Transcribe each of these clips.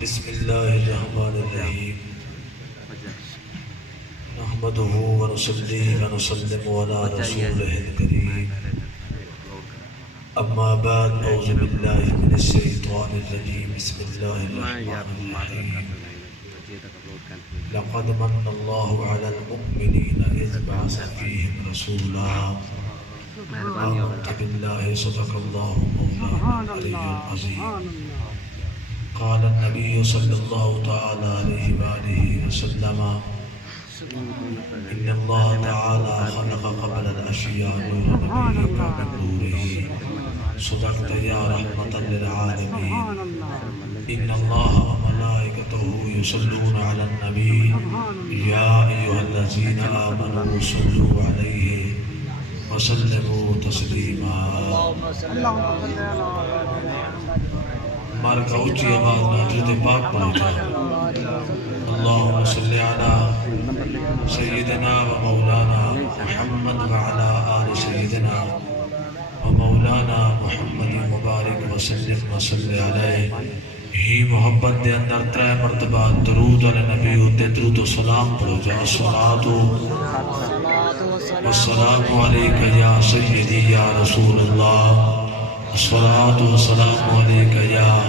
بسم اللہ الرحمن الرحیم نحمده ونصلي ونسلم على رسوله الكريم اما بعد اعوذ باللہ من الشیطان الرجیم بسم اللہ الرحمن الرحیم لقد من اللہ علی المؤمنین اذ بعث فیہم رسولا آمنت باللہ صدق اللہ مولانا العلی العظیم قال النبي صلى الله تعالى عليه وآله وسلم إن الله تعالى خلق قبل الأشياء نور نبيك من نوره صدقت يا رحمة للعالمين إن الله وملائكته يصلون على النبي يا أيها الذين آمنوا صلوا عليه وسلموا تسليما مارکا اچھی آواز ناجد پاک پہنچا اللہم صلی علی سیدنا و مولانا محمد وعلا آل سیدنا و مولانا محمد مبارک وسلم وصلی علیہ ہی محبت دے اندر ترہ مرتبہ درود علی نبی ہوتے درود و سلام پڑھو جا والسلام علیکہ یا سیدی یا رسول اللہ الصلاة والسلام عليك يا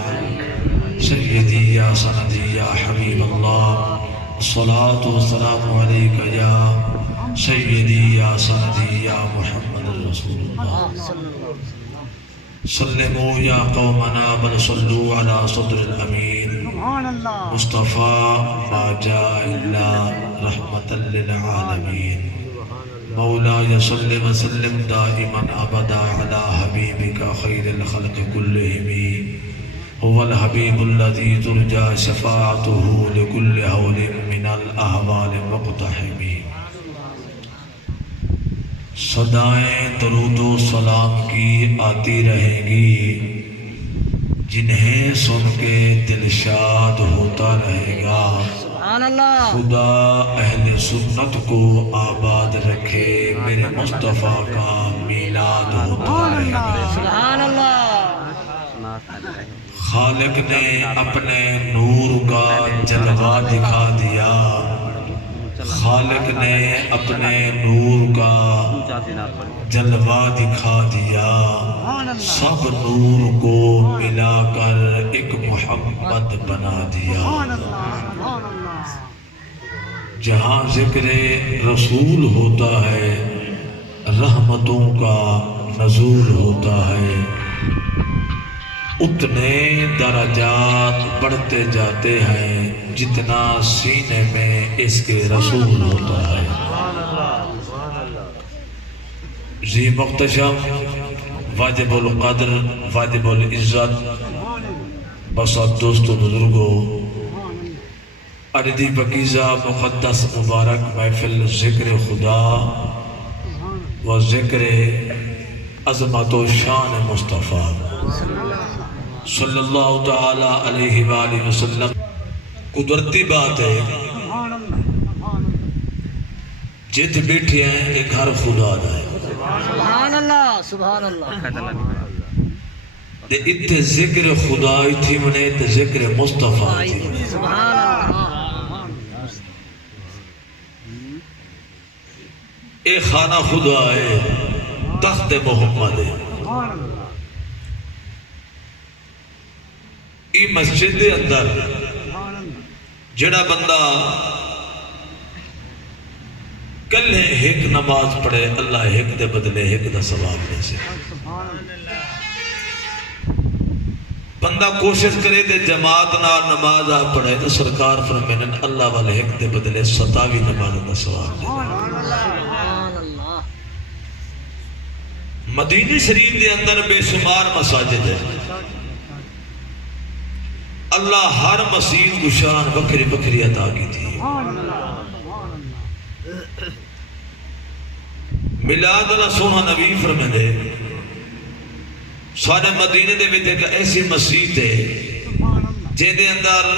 سيدي يا سندي يا حبيب الله الصلاة والسلام عليك يا سيدي يا سندي يا محمد رسول الله سلموا يا قومنا بل صلوا على صدر الأمين مصطفى ما جاء إلا رحمة للعالمين مولاي صل وسلم دائما ابدا على حبيبك خير الخلق كلهم هو الحبيب الذي ترجى شفاعته لكل هول من الاهوال مقتحم صدائیں درود و سلام کی آتی رہیں گی جنہیں سن کے دل شاد ہوتا رہے گا خدا اہل سنت کو آباد رکھے میرے مصطفیٰ کا میلاد ہوتا رہے گا خالق نے اپنے نور کا جلوہ دکھا دیا خالق نے اپنے نور کا جلوہ دکھا دیا سب نور کو ملا کر ایک محمد بنا دیا جہاں ذکر رسول ہوتا ہے رحمتوں کا نزول ہوتا ہے اتنے درجات بڑھتے جاتے ہیں جتنا سینے میں اس کے رسول ہوتا ہے ذی مختشم واجب القدر واجب العزت بسات دوستو بزرگو اردی پکیزہ مقدس مبارک محفل ذکر خدا و ذکر عظمت و شان مصطفیٰ صلی اللہ تعالی علیہ وآلہ وسلم قدرتی بات ہے جت بیٹھے ہیں کہ گھر خدا دا ہے سبحان اللہ سبحان اللہ دے اتنے ذکر خدا تھی منے تے ذکر مصطفیٰ تھی سبحان اللہ اے خانہ خدا ہے تخت محمد ہے ای مسجد دے اندر جڑا بندہ کل ہے ایک نماز پڑھے اللہ ایک دے بدلے ایک دا ثواب دے سے بندہ کوشش کرے دے جماعت نہ نماز آ پڑھے تو سرکار فرمینن اللہ والے ایک دے بدلے 27 نماز دا ثواب دے مدینہ شریف دے اندر بے شمار مساجد ہے اللہ ہر مسجد کو شان بکری بکری عطا کی تھی میلاد اللہ سونا نبی فرمائے دے سارے مدینے دے میں دیکھا ایسی مسجد ہے جے دے اندر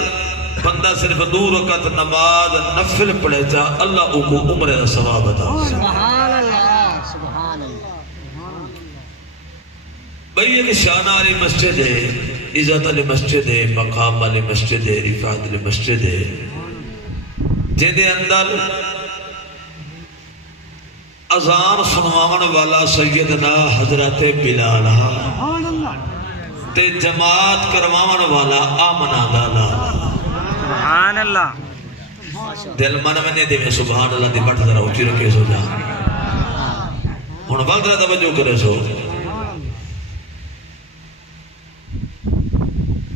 بندہ صرف 2 رکعت نماز نفل پڑھے تھا اللہ کو عمر دا ثواب عطا سبحان اللہ سبحان اللہ بھئی ایک شانہ علی مسجد ہے عزت علی مسجد ہے، مقام علی مسجد ہے، رفعت علی مسجد ہے، جن دے اندر اذان سنواون والا سیدنا حضرت بلال تے جماعت کرواون والا آمنہ دا لالا۔ سبحان اللہ۔ دل من میں نے دے میں سبحان اللہ دی بٹ ذرا اچھی رکھے سو جا ہن ول ذرا توجہ کرے سو۔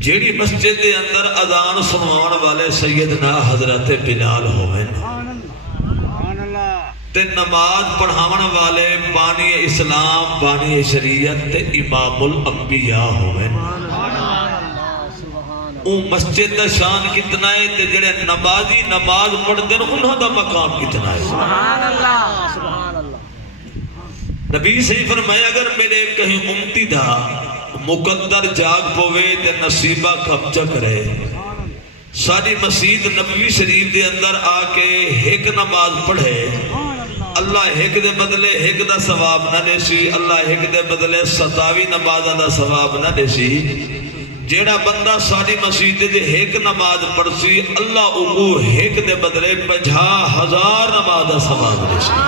جیڑی مسجد دے اندر اذان سنواون والے سیدنا حضرت بلال ہوئے تے نماز پڑھاون والے بانی اسلام بانی شریعت تے امام الانبیاء ہوئے، او مسجد دا شان کتنا ہے تے جڑے نمازی نماز پڑھتے ہیں انہوں دا مقام کتنا ہے۔ سبحان اللہ، سبحان اللہ۔ نبی صحیح فرمایا اگر میرے کہیں امتی دا مقدر جاگ پوے تے نصیبہ قبضہ کرے، ساری مسجد نبوی شریف دے اندر آ کے ایک نماز پڑھے، اللہ ایک دے بدلے ایک دا ثواب نہ دے سی، اللہ ایک دے بدلے 27 نمازاں دا ثواب نہ دے سی۔ جیڑا بندہ ساری مسجد دے ایک نماز پڑھ سی، اللہ او ایک دے بدلے 50,000 نماز دا ثواب دے سی۔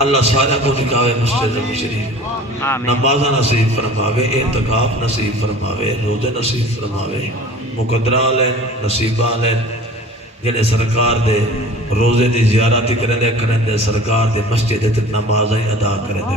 اللہ سارا کو نکاوے مسجد نبی شریف، نمازہ نصیب فرماوے، اعتکاف نصیب فرماوے، روزے نصیب فرماوے، مقدرہ لیں نصیبہ لیں، جنہیں سرکار دے روزے دی زیارتی کرنے دے سرکار دے مسجد تے نمازیں ادا کرنے دے